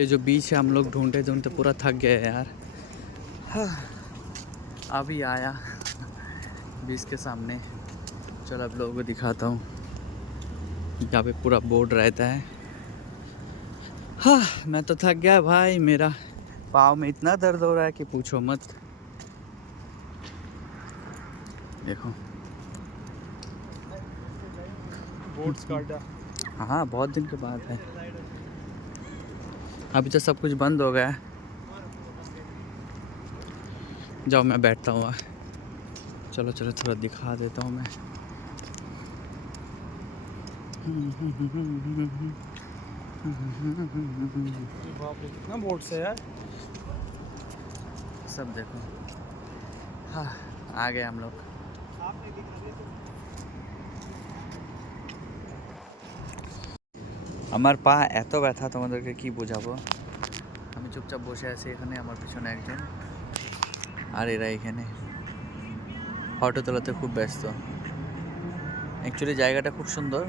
ये जो बीच है हम लोग ढूंढते ढूंढते पूरा थक गए यार। हाँ, अभी आया बीच के सामने। चलो आप लोगों को दिखाता हूँ। यहाँ पे पूरा बोर्ड रहता है। हाँ, मैं तो थक गया भाई। मेरा पाँव में इतना दर्द हो रहा है कि पूछो मत। देखो बोट्स काटा। हाँ, बहुत दिन के बाद है। अभी तो सब कुछ बंद हो गया है। जाओ मैं बैठता हूँ। चलो चलो थोड़ा दिखा देता हूँ मैं। बाप रे कितना बोट्स है यार। सब देखो। हाँ, आ गए हम लोग। আমার পা এত ব্যথা তোমাদেরকে কি বোঝাবো। আমি চুপচাপ বসে আছি এখানে, আমার পিছনে একজন, আর এরা এখানে ফটো তোলাতে খুব ব্যস্ত। অ্যাকচুয়ালি জায়গাটা খুব সুন্দর।